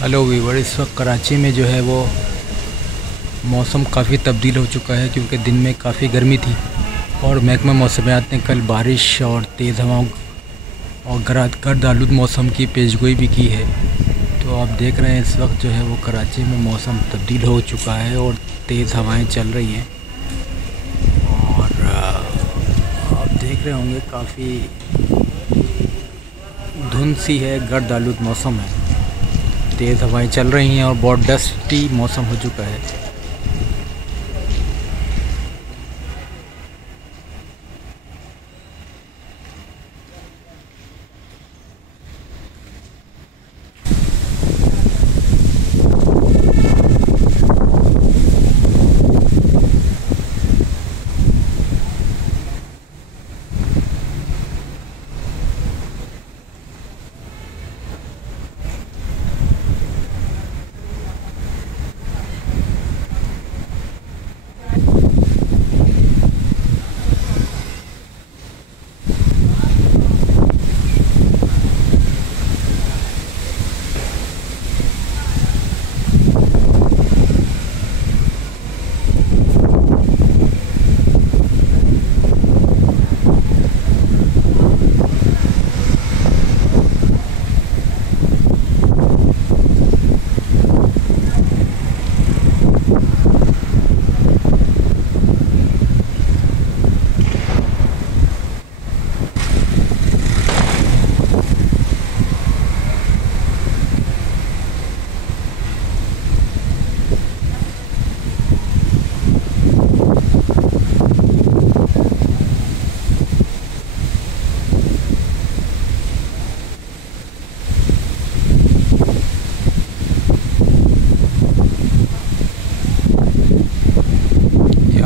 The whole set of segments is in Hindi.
हेलो वीवर, इस वक्त कराची में जो है वो मौसम काफ़ी तब्दील हो चुका है क्योंकि दिन में काफ़ी गर्मी थी और महकमा मौसमियात ने कल बारिश और तेज़ हवाओं और गर्द आलूद मौसम की पेशगोई भी की है। तो आप देख रहे हैं इस वक्त जो है वो कराची में मौसम तब्दील हो चुका है और तेज़ हवाएं चल रही हैं और आप देख रहे होंगे काफ़ी धुंध सी है, गर्द आलूद मौसम है, तेज़ हवाएं चल रही हैं और बहुत डस्टी मौसम हो चुका है।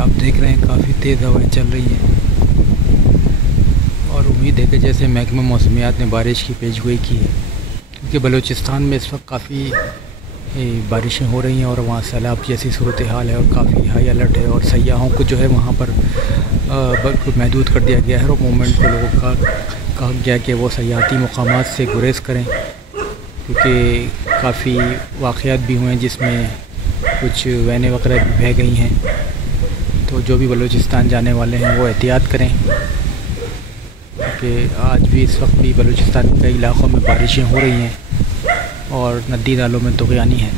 आप देख रहे हैं काफ़ी तेज़ हवाएं चल रही हैं और उम्मीद है कि जैसे महकमा मौसमियात ने बारिश की पेशगोई की है क्योंकि बलूचिस्तान में इस वक्त काफ़ी बारिशें हो रही हैं और वहाँ सैलाब जैसी सूरत हाल है और काफ़ी हाई अलर्ट है और सयाहों को जो है वहाँ पर बिल्कुल महदूद कर दिया गया है और मूवमेंट को लोगों का कहा गया कि वो सयाहती मकामात से गुरेज करें क्योंकि काफ़ी वाक़यात भी हुए हैं जिसमें कुछ वैनें वगैरह भी बह गई हैं। तो जो भी बलूचिस्तान जाने वाले हैं वो एहतियात करें क्योंकि आज भी इस वक्त भी बलूचिस्तान के कई इलाक़ों में बारिशें हो रही हैं और नदी नालों में तुग़यानी है।